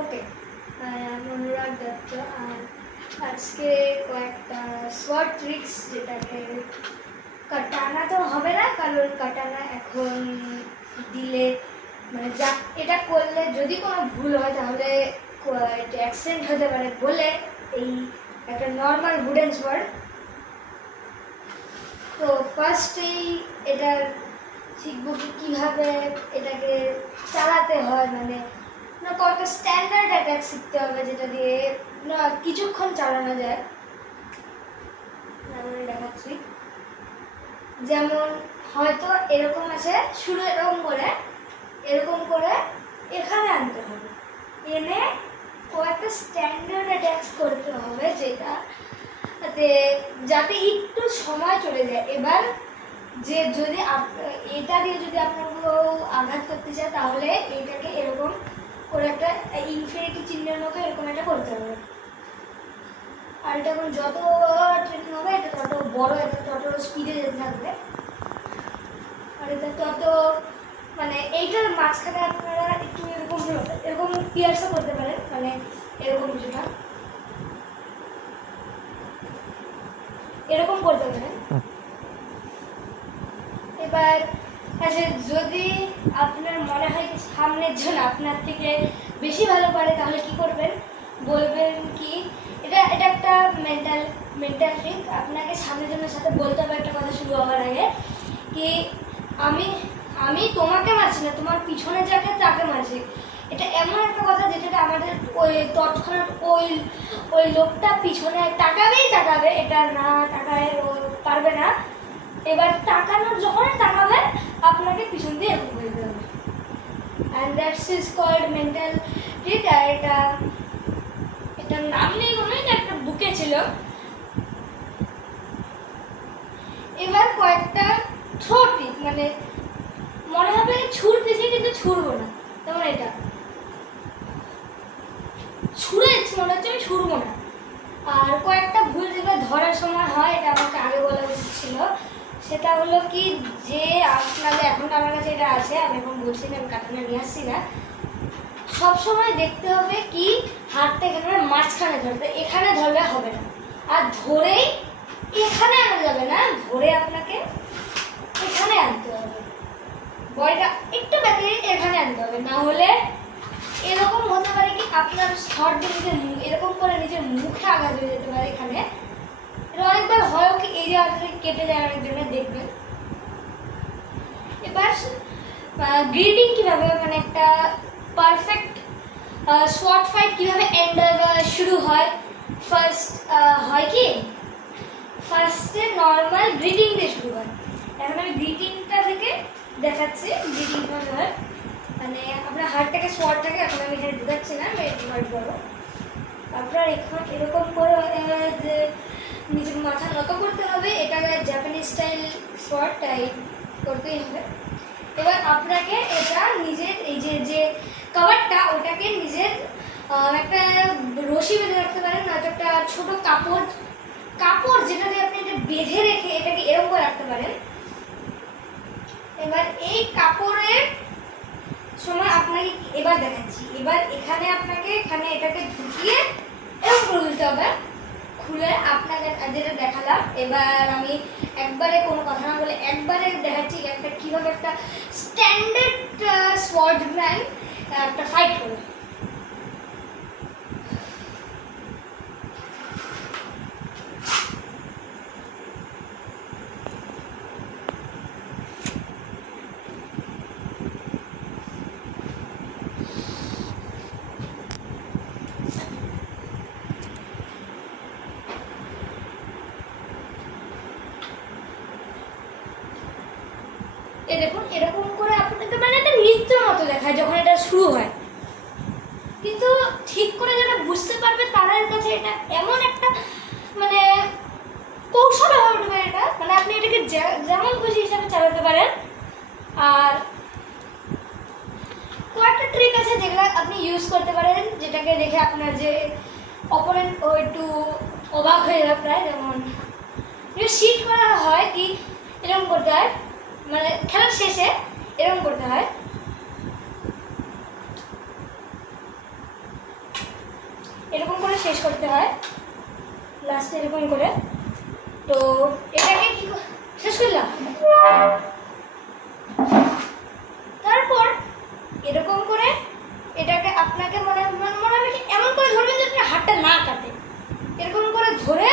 ওকে, অনুরাগ দত্ত। আর আজকে কয়েকটা short tricks, যেটাকে কাটানা তো হবে না, কারণ কাটানা এখন দিলে মানে যা এটা করলে যদি কোনো ভুল হয় তাহলে অ্যাক্সিডেন্ট হতে পারে বলে এই একটা নর্মাল উডেন ওয়ার্ড। তো ফার্স্টেই এটার শিখবো কি কীভাবে এটাকে চালাতে হয়, মানে কয়েকটা স্ট্যান্ডার্ড অ্যাটাক শিখতে হবে যেটা দিয়ে কিছুক্ষণ চালানো যায়। যেমন দেখাচ্ছি, যেমন হয়তো এরকম আছে, শুরু এরকম করে এখানে আনতে হবে, এনে কয়েকটা স্ট্যান্ডার্ড অ্যাটাক করতে হবে যেটা যাতে একটু সময় চলে যায়। এবার যে যদি এটা দিয়ে যদি আপনাকে আঘাত করতে চায় তাহলে এটাকে এরকম করে একটা ইনফিনিটি চিহ্নের মতো এরকম একটা করতে হবে। আর এটা এখন যত ট্রেনিং হবে এটা তত বড়, এটা তত স্পিডে যেতে থাকবে। আর এটা তত মানে এইটার মাঝখানে আপনারা একটু এরকম পিয়ার্সও করতে পারেন, মানে এরকম কিছুটা এরকম করতে পারেন। এবার আচ্ছা, যদি আপনার মনে হয় সামনের জন আপনার থেকে বেশি ভালো পারে তাহলে কি করবেন, বলবেন কি এটা একটা মেন্টাল ট্রিক। আপনাকে সামনের জনের সাথে বলতে হবে একটা কথা শুরু হওয়ার আগে কি আমি তোমাকে মারছি না, তোমার পিছনে যাকে তাকে মারছি। এটা এমন একটা কথা যেটা আমাদের ওই তৎক্ষণাৎ ওই লোকটা পিছনে তাকাবে, এটা না তাকায় ও পারবে না। এবার যখন তাকাবে আপনাকে পিছন দিয়ে এরকম করে দেবে। And that's is called mental trick. আর এটার নাম নেই কোনো, এটা একটা বুকে ছিল। এবার কয়েকটা থ্রো ট্রিক, মানে মনে হবে ছুড়তেছি কিন্তু ছুড়বো না, যেমন এটা ছুড়ে মনে হচ্ছে আমি ছুড়বো না। আর কয়েকটা ভুল যেগুলো ধরার সময় হয়, এটা আমাকে আগে বলা উচিত ছিল। সেটা হলো কি যে আপনাদের এখন আমার কাছে এটা আছে, আমি এখন বলছি না, আমি কাটানা নিয়ে আসছি না। সবসময় দেখতে হবে কি হাতটা এখানে মাঝখানে ধরবে, এখানে ধরলে হবে না। আর ধরেই এখানে আনা যাবে না, ধরে আপনাকে এখানে আনতে হবে, বডিটা একটু ব্যাকে এখানে আনতে হবে। না হলে এরকম হতে পারে কি আপনার শর্ট দিয়ে এরকম করে নিজের মুখে আঘাত হয়ে যেতে পারে। এখানে অনেকবার হয় কি এই জায়গাটা কেটে যায় অনেকজনের, দেখবেন। এবার গ্রিডিং কিভাবে, মানে একটা পারফেক্ট শর্ট ফাইট কিভাবে এন্ড শুরু হয়। ফার্স্ট হয় কি ফার্স্টে নর্মাল গ্রিডিং দিয়ে শুরু হয়। এখন আমি গ্রিটিংটা থেকে দেখাচ্ছি গ্রিটিং কিভাবে হয়। মানে আপনার হার্টটাকে শর্টটাকে এখন আমি এখানে ঢুকাচ্ছি না, আমি বড়। আপনার এখন এরকম করে যে নিজের মাথা নত করতে হবে, এটা জাপানিজ স্টাইল শর্ট টাইপ করতেই হবে। এবার আপনাকে এটা নিজের এই যে কভারটা ওটাকে নিজের একটা রশি বেঁধে রাখতে পারেন, নয়তো একটা ছোট কাপড় যেটা দিয়ে আপনি এটা বেঁধে রেখে এটাকে এরকম করে রাখতে পারেন। এবার এই কাপড়ের সময় আপনাকে এবার দেখাচ্ছি, এবার এখানে আপনাকে এটাকে ঢুকিয়ে এরকম করে দিতে হবে, খুলে আপনাকে যেটা দেখালাম। এবার আমি একবারে কোনো কথা না বলে একবারে দেখাচ্ছি একটা কীভাবে একটা স্ট্যান্ডার্ড সোয়ার্ডম্যান একটা ফাইট করে। দেখুন এরকম করে আপনাকে মানে একটা নৃত্যের মতো দেখায় যখন এটা শুরু হয়, কিন্তু ঠিক করে যারা বুঝতে পারবে তাদের কাছে এটা এমন একটা মানে কৌশল হয়ে উঠবে এটা, মানে আপনি এটাকে যেমন খুশি হিসাবে চালাতে পারেন। আর কয়েকটা ট্রিক আছে যেগুলো আপনি ইউজ করতে পারেন, যেটাকে দেখে আপনার যে অপোনেন্ট ও একটু অবাক হয়ে যাবে প্রায়। যেমন শিট করা হয় কি এরকম করতে হয়, মানে খেলার শেষে এরকম করতে হয়। এরকম করে শেষ করতে হয় লাস্টে এরকম করে। তো এটাকে কি শেষ করলাম, তারপর এরকম করে এটাকে আপনাকে মনে হবে কি এমন করে ধরবেন যে আপনার হাতটা না কাটে। এরকম করে ধরে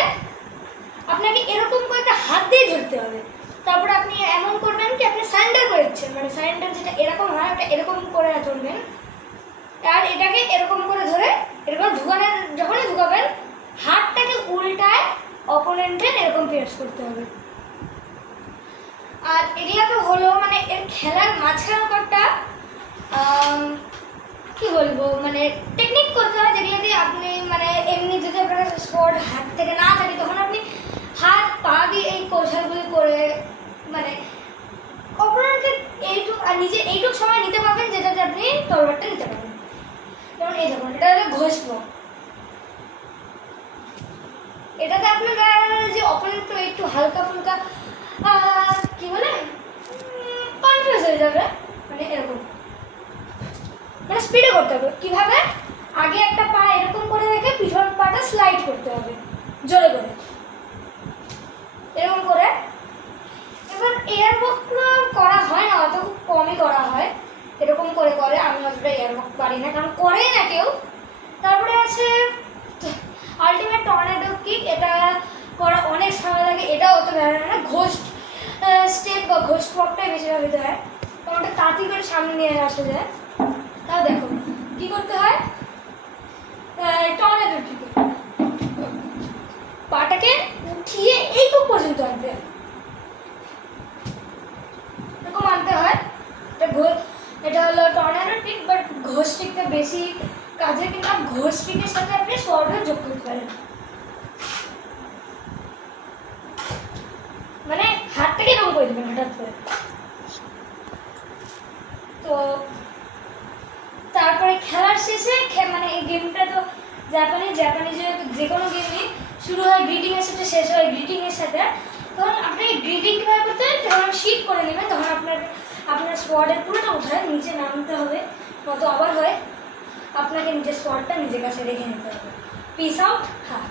আপনাকে এরকম করে একটা হাত দিয়ে ধরতে হবে। তারপরে আপনি এমন করবেন কি আপনি সারেন্ডার করে দিচ্ছেন, মানে সারেন্ডার যেটা এরকম হয় ওটা এরকম করে ধরবেন। আর এটাকে এরকম করে ধরে এরকম যখনই ঢুকাবেন হাতটাকে উল্টায় অপোনেন্টের এরকম প্রেস করতে হবে। আর এগুলা তো হলো মানে এর খেলার মাঝখানে ব্যাপারটা কি বলবো মানে টেকনিক করতে হয়, যেগুলো দিয়ে আপনি মানে এমনি যদি আপনার স্পোর্ট হাত থেকে না থাকে তখন আপনি হাত পা দিয়ে এই কৌশলগুলি করে মানে অপোনেন্টকে এইটুক আর নিজে এইটুক সময় নিতে পারবেন যেটাতে আপনি তরবারটা নিতে পারবেন। যেমন এই দেখুন এটা হলো ঘোষ ব্লক। এটাতে আপনার যে অপোনেন্ট একটু হালকা ফুলকা কি বলে কনফিউজ হয়ে যাবে, মানে এরকম মানে স্পিডে করতে হবে। কিভাবে, আগে একটা পা এরকম করে রেখে পিছন পাটা স্লাইড করতে হবে জোরে করে এরকম করে। এবার এয়ারওয়ার্ক করা হয় না, অত খুব কমই করা হয়, এরকম করে করে। আমি অতটা এয়ারওয়ার্ক পারি না, কারণ করেই না কেউ। তারপরে আছে আলটিমেট টর্নেডো কিক, এটা করা অনেক সময় লাগে, এটা অত ব্যাপার না। ঘোস্ট স্টেপ বা ঘোস্ট ওয়াকটাই বেশিরভাগ দিতে হয়, কারণ ওটা তাড়াতাড়ি করে সামনে নিয়ে আসা যায়। তাও দেখো কি করতে হয়, টর্নেডো কিকে পাটাকে উঠিয়ে এইটুক পর্যন্ত আনতে হয়, এরকম আনতে হয়। এটা হলো টর্নেডো কিক, বাট ঘোষ কিকটা বেশি কাজে, কিন্তু ঘোষ কিকের সাথে আপনি শর্টও যোগ করতে পারেন, মানে হাতটাকে এরকম করে দেবেন হঠাৎ করে। তো তারপরে খেলার শেষে মানে এই গেমটা তো জাপানিজে যে কোনো গেমই শুরু হয় গ্রিটিং এর সাথে, শেষ হয় গ্রিটিং এর সাথে। তখন আপনি গ্রিটিং কিভাবে করতে হয়, যখন শিট করে নেবেন তখন আপনার স্কোয়াডের পুরোটা উঠায় নিচে নামতে হবে, নয়তো আবার হয় আপনাকে নিজের স্কোয়াডটা নিজের কাছে রেখে নিতে হবে। Piece out. হ্যাঁ।